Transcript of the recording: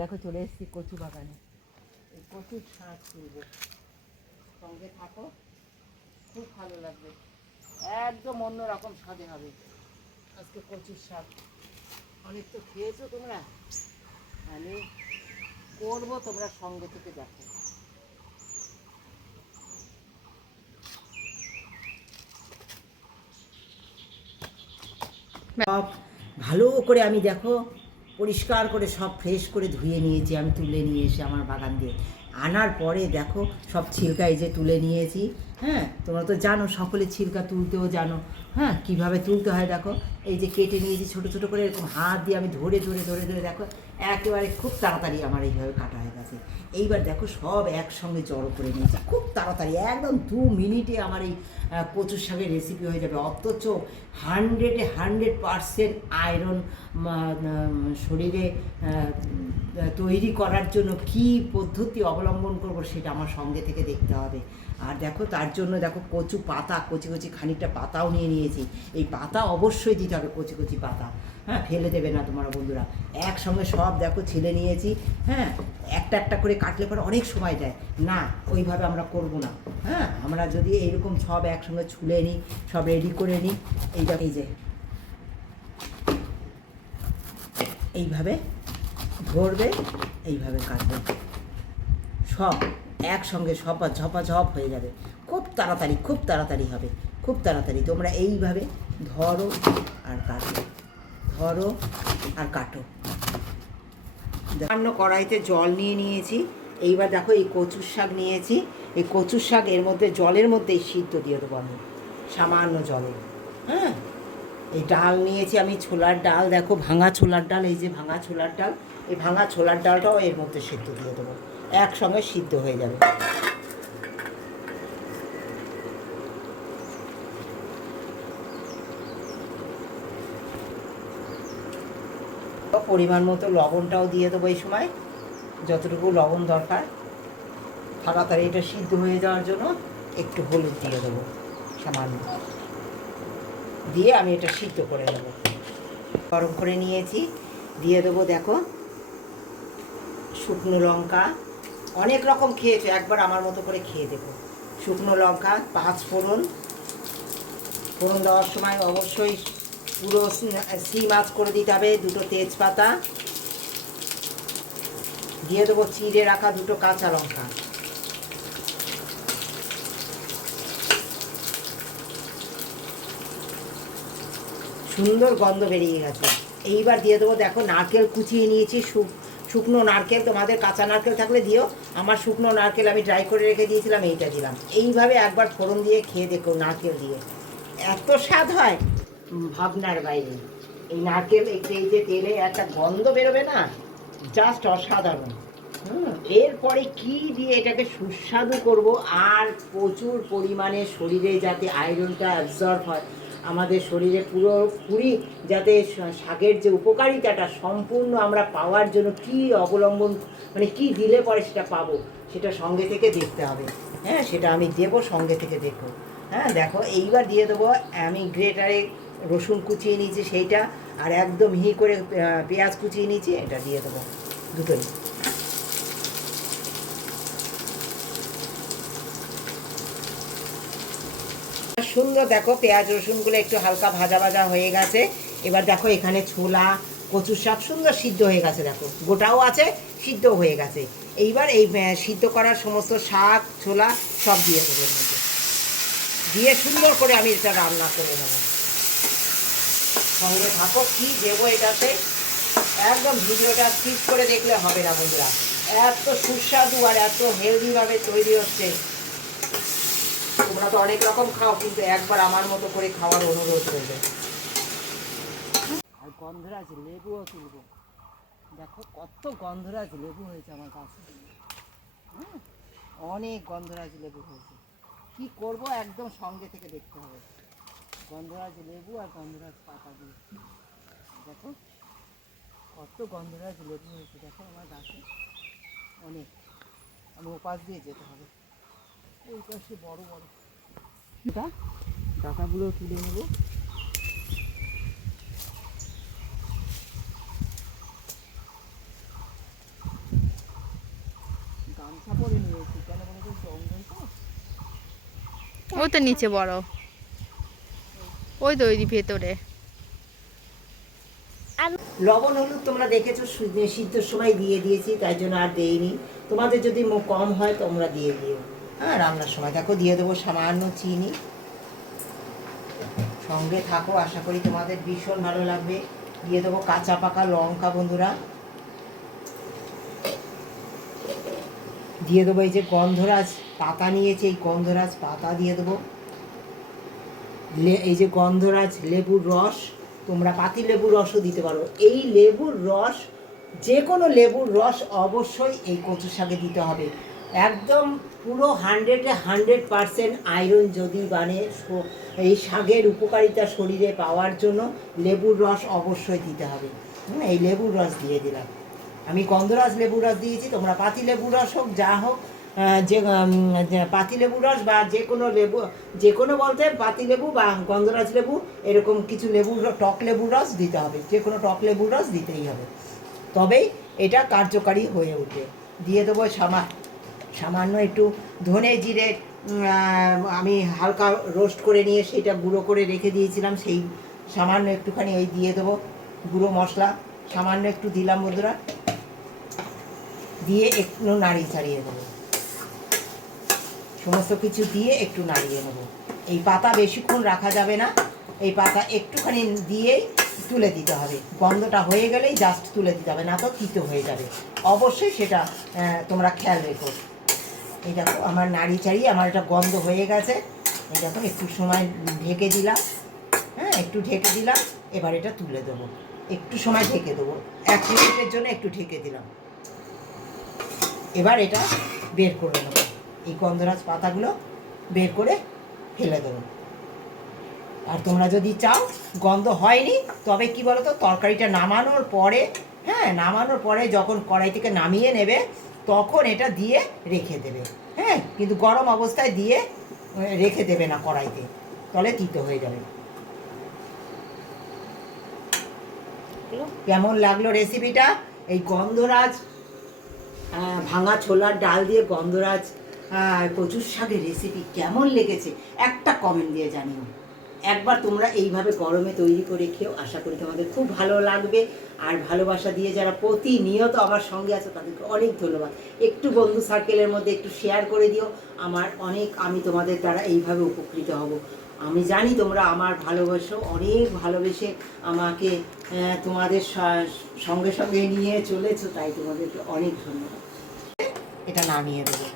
দেখো চলে এসেছি কচু বাগানে, এই কচুর শাক তুলবো, সঙ্গে থাকো, খুব ভালো লাগবে, একদম অন্যরকম স্বাদে হবে আজকে কচুর শাক। অনেক তো খেয়েছো তোমরা, আমি করবো, তোমরা সঙ্গে থেকে দেখো। সব ভালো করে আমি দেখো পরিষ্কার করে সব ফ্রেশ করে ধুয়ে নিয়েছি, আমি তুলে নিয়ে এসে আমার বাগান দিয়ে আনার পরে দেখো সব ছিলকা এই যে তুলে নিয়েছি। হ্যাঁ, তোমরা তো জানো, সকলে ছিলকা তুলতেও জানো। হ্যাঁ, কীভাবে তুলতে হয় দেখো, এই যে কেটে নিয়েছি ছোটো ছোটো করে, এরকম হাত দিয়ে আমি ধরে ধরে ধরে ধরে দেখো একেবারে খুব তাড়াতাড়ি আমার এইভাবে কাটা হয়ে গেছে। এইবার দেখো সব একসঙ্গে জড়ো করে নিয়েছি খুব তাড়াতাড়ি, একদম 2 মিনিটে আমার এই কচুর শাকের রেসিপি হয়ে যাবে। অথচ 100% আয়রন শরীরে তৈরি করার জন্য কী পদ্ধতি অবলম্বন করব সেটা আমার সঙ্গে থেকে দেখতে হবে। আর দেখো তার জন্য দেখো কচু পাতা, কচি কচি খানিকটা পাতাও নিয়ে নিয়েছি। এই পাতা অবশ্যই দিতে হবে, কচি কচি পাতা, হ্যাঁ, ফেলে দেবে না তোমরা বন্ধুরা। একসঙ্গে সব দেখো ছিলে নিয়েছি। হ্যাঁ, একটা একটা করে কাটলে পরে অনেক সময় যায় না, ওইভাবে আমরা করব না। হ্যাঁ, আমরা যদি এইরকম সব একসঙ্গে ছুলে নিই, সব রেডি করে নিই, এই যে এইভাবে ধরবে, এইভাবে কাটবে, সব একসঙ্গে ঝপাঝপ হয়ে যাবে, খুব তাড়াতাড়ি হবে, খুব তাড়াতাড়ি। তোমরা এইভাবে ধরো আর কাটো, ধরো আর কাটো। সামান্য কড়াইতে জল নিয়ে নিয়েছি। এইবার দেখো এই কচুর শাক নিয়েছি, এই কচুর শাক এর মধ্যে জলের মধ্যেই সিদ্ধ দিয়ে দেবো আমি, সামান্য জলে। হ্যাঁ, এই ডাল নিয়েছি আমি, ছোলার ডাল, দেখো ভাঙা ছোলার ডাল, এই যে ভাঙা ছোলার ডাল, এই ভাঙা ছোলার ডালটাও এর মধ্যে সিদ্ধ দিয়ে দেবো, একসঙ্গে সিদ্ধ হয়ে যাবে। পরিমাণ মতো লবণটাও দিয়ে দেবো এই সময়, যতটুকু লবণ দরকার তাড়াতাড়ি এটা সিদ্ধ হয়ে যাওয়ার জন্য। একটু হলুদ দিয়ে দেবো সামান্য, দিয়ে আমি এটা সিদ্ধ করে দেবো। গরম করে নিয়েছি, দিয়ে দেবো দেখো শুকনো লঙ্কা, অনেক রকম খেয়েছো, একবার আমার মতো করে খেয়ে দেখো। শুকনো লঙ্কা, 5 ফোড়ন, ফোড়ন দেওয়ার সময় অবশ্যই পুরো সিম আঁচ করে দিতে হবে। 2টো তেজপাতা দিয়ে দেবো, চিড়ে রাখা 2টো কাঁচা লঙ্কা, সুন্দর গন্ধ বেরিয়ে গেছে। এইবার দিয়ে দেবো দেখো নারকেল কুচিয়ে নিয়েছি, শুকনো নারকেল, তোমাদের কাঁচা নারকেল থাকলে দিও, আমার শুকনো নারকেল আমি ড্রাই করে রেখে দিয়েছিলাম, এইটা দিলাম। এইভাবে একবার ফোড়ন দিয়ে খেয়ে দেখো, নারকেল দিয়ে এত স্বাদ হয় ভাবনার বাইরে। এই নারকেল এই যে তেলে একটা গন্ধ বেরোবে না, জাস্ট অসাধারণ। এরপরে কি দিয়ে এটাকে সুস্বাদু করব, আর প্রচুর পরিমাণে শরীরে যাতে আয়রনটা অ্যাবজর্ব হয়, আমাদের শরীরে পুরোপুরি যাতে শাকের যে উপকারিতাটা সম্পূর্ণ আমরা পাওয়ার জন্য কি অবলম্বন, মানে কি দিলে পরে সেটা পাবো, সেটা সঙ্গে থেকে দেখতে হবে। হ্যাঁ, সেটা আমি দেবো, সঙ্গে থেকে দেখো। হ্যাঁ, দেখো এইবার দিয়ে দেবো আমি গ্রেটারে রসুন কুচিয়ে নিয়েছি সেইটা, আর একদম মিহি করে পেঁয়াজ কুচিয়ে নিয়েছি, এটা দিয়ে দেবো দুটোই। সুন্দর দেখো পেঁয়াজ রসুনগুলো একটু হালকা ভাজা ভাজা হয়ে গেছে। এবার দেখো এখানে ছোলা, কচুর শাক সুন্দর সিদ্ধ হয়ে গেছে, দেখো গোটাও আছে, সিদ্ধ হয়ে গেছে। এইবার এই সিদ্ধ করার সমস্ত শাক ছোলা সব দিয়ে দেবো এর মধ্যে, দিয়ে সুন্দর করে আমি এটা রান্না করে নেবো। সঙ্গে থাকো, কি দেবো এটাতে, একদম ভিডিওটা স্কিপ করে দেখলে হবে না বন্ধুরা, এত সুস্বাদু আর এত হেলদিভাবে তৈরি হচ্ছে। তোমরা তো অনেক রকম খাও, কিন্তু একবার আমার মতো করে খাওয়ার অনুরোধ করবে। আর গন্ধরাজ লেবুও তুলবো, দেখো কত গন্ধরাজ লেবু হয়েছে আমার কাছে। অনেক গন্ধরাজ লেবু হয়েছে, কি করব একদম সঙ্গে থেকে দেখতে হবে। গন্ধরাজ লেবু আর গন্ধরাজ পাতা দিয়ে দেখো কত গন্ধরাজ লেবু হয়েছে, দেখো আমার গাছে অনেক। আমি ওপাশ দিয়ে যেতে হবে, ওই পাশে বড় বড় ডাটাগুলো তুলে নেব। করে নিয়েছি, কেন বলো তো জঙ্গল তো। ওই তো নিচে বড়, ওই তো ওই ভেতরে। লবণ হলুদ তোমরা দেখেছো সিদ্ধর সময় দিয়ে দিয়েছি, তাই জন্য আর দেইনি। তোমাদের যদি কম হয় তোমরা দিয়ে দিও। হ্যাঁ, রান্নার সময় দেখো দিয়ে দেবো সামান্য চিনি। সঙ্গে থাকো, আশা করি তোমাদের ভীষণ ভালো লাগবে। দিয়ে দেবো কাঁচা পাকা লঙ্কা বন্ধুরা। দিয়ে দেবো এই যে গন্ধরাজ পাতা নিয়েছি, এই গন্ধরাজ পাতা দিয়ে দেবো। এই যে গন্ধরাজ লেবুর রস, তোমরা পাতি লেবুর রসও দিতে পারো। এই লেবুর রস, যে কোনো লেবুর রস অবশ্যই এই কচু শাকে দিতে হবে। একদম পুরো 100% আয়রন যদি বানে, এই শাকের উপকারিতা শরীরে পাওয়ার জন্য লেবুর রস অবশ্যই দিতে হবে। এই লেবুর রস দিয়ে দিলাম আমি, গন্ধরাজ লেবুর রস দিয়েছি। তোমরা পাতি লেবুর রস হোক যা হোক, যে পাতিলেবু রস বা যে কোনো লেবু, যে কোনো বলতে পাতিলেবু বা গন্ধরাজ লেবু, এরকম কিছু লেবুর টক লেবুর রস দিতে হবে। যে কোনো টক লেবুর রস দিতেই হবে, তবেই এটা কার্যকারী হয়ে উঠবে। দিয়ে দেবো সামান্য একটু ধনে জিরে, আমি হালকা রোস্ট করে নিয়ে সেটা গুঁড়ো করে রেখে দিয়েছিলাম, সেই সামান্য একটুখানি ওই দিয়ে দেবো গুঁড়ো মশলা, সামান্য একটু দিলাম বন্ধুরা। দিয়ে একটু নাড়িয়ে ছাড়িয়ে দেবো, সমস্ত কিছু দিয়ে একটু নাড়িয়ে নেব। এই পাতা বেশিক্ষণ রাখা যাবে না, এই পাতা একটুখানি দিয়েই তুলে দিতে হবে। গন্ধটা হয়ে গেলেই জাস্ট তুলে দিতে হবে, না তো তিতো হয়ে যাবে। অবশ্যই সেটা তোমরা খেয়াল রেখো। এই দেখো আমার নাড়ি চাড়িয়ে আমার এটা গন্ধ হয়ে গেছে। এই দেখো একটু সময় ঢেকে দিলাম, হ্যাঁ একটু ঢেকে দিলাম। এবার এটা তুলে দেবো, একটু সময় ঢেকে দেবো, 1 মিনিটের জন্য একটু ঢেকে দিলাম। এবার এটা বের করে নেবো, এই গন্ধরাজ পাতাগুলো বের করে ফেলে দেবো। আর তোমরা যদি চাও, গন্ধ হয়নি, তবে কি বলো তো, তরকারিটা নামানোর পরে, হ্যাঁ নামানোর পরে যখন কড়াই থেকে নামিয়ে নেবে তখন এটা দিয়ে রেখে দেবে। হ্যাঁ, কিন্তু গরম অবস্থায় দিয়ে রেখে দেবে না কড়াইতে, তাহলে তিতো হয়ে যাবে। কেমন লাগলো রেসিপিটা? এই গন্ধরাজ ভাঙা ছোলার ডাল দিয়ে গন্ধরাজ কচুর শাকের রেসিপি কেমন লেগেছে একটা কমেন্ট দিয়ে জানিও। একবার তোমরা এইভাবে গরমে তৈরি করে খেও, আশা করি তোমাদের খুব ভালো লাগবে। আর ভালোবাসা দিয়ে যারা প্রতিনিয়ত আমার সঙ্গে আছো তাদেরকে অনেক ধন্যবাদ। একটু বন্ধু সার্কেলের মধ্যে একটু শেয়ার করে দিও, আমি তোমাদের দ্বারা এইভাবে উপকৃত হব। আমি জানি তোমরা আমার ভালোবাসো, অনেক ভালোবেসে আমাকে তোমাদের সঙ্গে সঙ্গে নিয়ে চলেছো, তাই তোমাদেরকে অনেক ধন্যবাদ। এটা নামিয়ে দেবো।